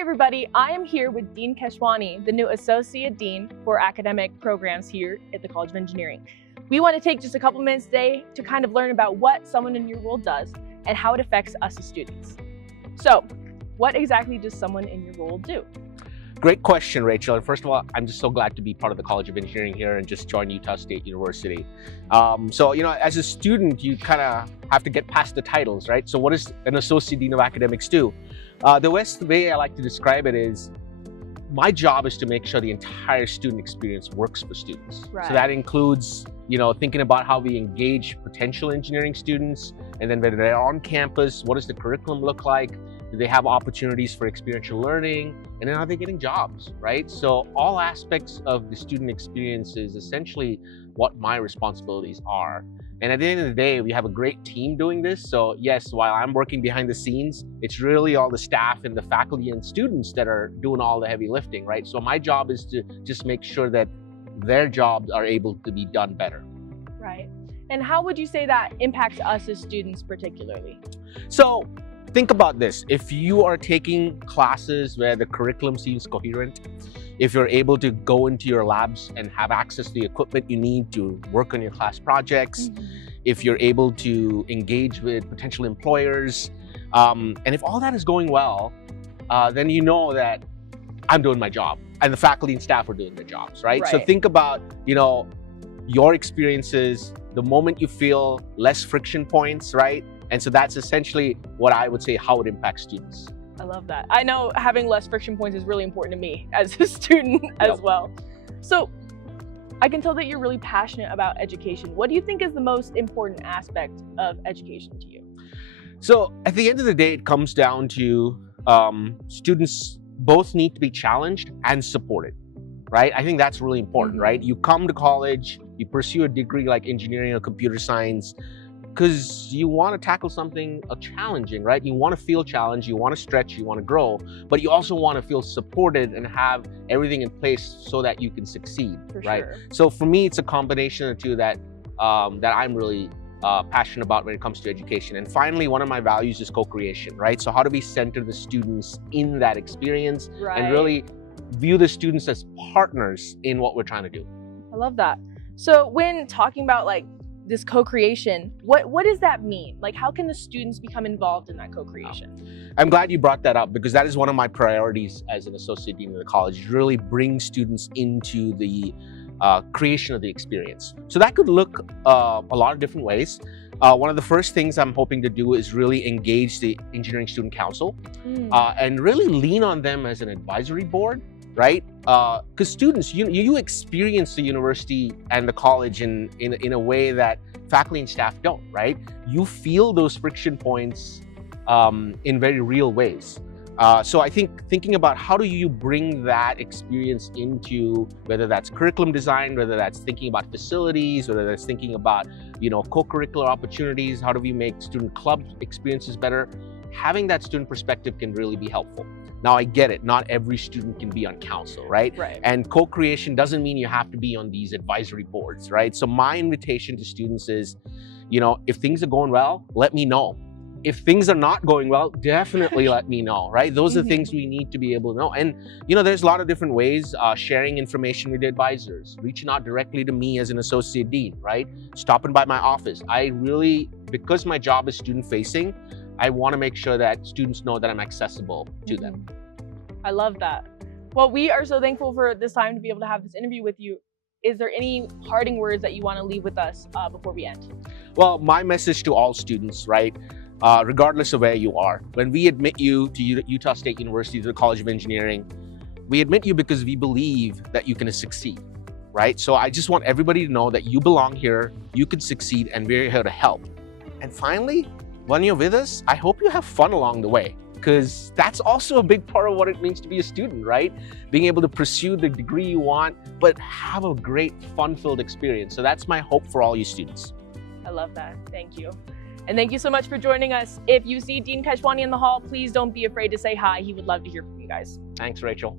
Hi everybody, I am here with Dean Keshwani, the new Associate Dean for Academic Programs here at the College of Engineering. We want to take just a couple minutes today to kind of learn about what someone in your role does and how it affects us as students. So, what exactly does someone in your role do? Great question, Rachel. And first of all, I'm just so glad to be part of the College of Engineering here and just join Utah State University. As a student, you kind of have to get past the titles, right? So what does an Associate Dean of Academics do? The best way I like to describe it is, my job is to make sure the entire student experience works for students. Right. So that includes, thinking about how we engage potential engineering students, and then when they're on campus, what does the curriculum look like? Do they have opportunities for experiential learning? And then are they getting jobs, right? So all aspects of the student experience is essentially what my responsibilities are. And at the end of the day, we have a great team doing this. So yes, while I'm working behind the scenes, it's really all the staff and the faculty and students that are doing all the heavy lifting, right? So my job is to just make sure that their jobs are able to be done better. Right. And how would you say that impacts us as students particularly? So think about this. If you are taking classes where the curriculum seems coherent, if you're able to go into your labs and have access to the equipment you need to work on your class projects, if you're able to engage with potential employers, and if all that is going well, then you know that I'm doing my job and the faculty and staff are doing their jobs, right? So think about, your experiences, the moment you feel less friction points, right? And so that's essentially what I would say how it impacts students. I love that. I know having less friction points is really important to me as a student as well. So I can tell that you're really passionate about education. What do you think is the most important aspect of education to you? So at the end of the day, it comes down to students both need to be challenged and supported, right? I think that's really important, right? You come to college, you pursue a degree like engineering or computer science, because you want to tackle something challenging, right? You want to feel challenged, you want to stretch, you want to grow, but you also want to feel supported and have everything in place so that you can succeed, right? Sure. So for me, it's a combination of two that I'm really passionate about when it comes to education. And finally, one of my values is co-creation, right? So how do we center the students in that experience and really view the students as partners in what we're trying to do? I love that. So when talking about this co-creation, what does that mean? How can the students become involved in that co-creation? I'm glad you brought that up, because that is one of my priorities as an associate dean of the college, really bring students into the creation of the experience. So that could look a lot of different ways. One of the first things I'm hoping to do is really engage the Engineering Student Council and really lean on them as an advisory board, right? Because students, you experience the university and the college in a way that faculty and staff don't, right? You feel those friction points in very real ways. So I think thinking about how do you bring that experience into, whether that's curriculum design, whether that's thinking about facilities, whether that's thinking about, co-curricular opportunities, how do we make student club experiences better? Having that student perspective can really be helpful. Now, I get it. Not every student can be on council, right? And co-creation doesn't mean you have to be on these advisory boards, right? So my invitation to students is, if things are going well, let me know. If things are not going well, definitely let me know, right? Those are things we need to be able to know. And, there's a lot of different ways, sharing information with advisors, reaching out directly to me as an associate dean, right? Stopping by my office. Because my job is student facing, I want to make sure that students know that I'm accessible to them. I love that. Well, we are so thankful for this time to be able to have this interview with you. Is there any parting words that you want to leave with us before we end? Well, my message to all students, right? Regardless of where you are, when we admit you to Utah State University, to the College of Engineering, we admit you because we believe that you can succeed, right? So I just want everybody to know that you belong here, you can succeed, and we're here to help. And finally, when you're with us, I hope you have fun along the way, because that's also a big part of what it means to be a student, right? Being able to pursue the degree you want, but have a great fun-filled experience. So that's my hope for all you students. I love that. Thank you. And thank you so much for joining us. If you see Dean Keshwani in the hall, please don't be afraid to say hi. He would love to hear from you guys. Thanks, Rachel.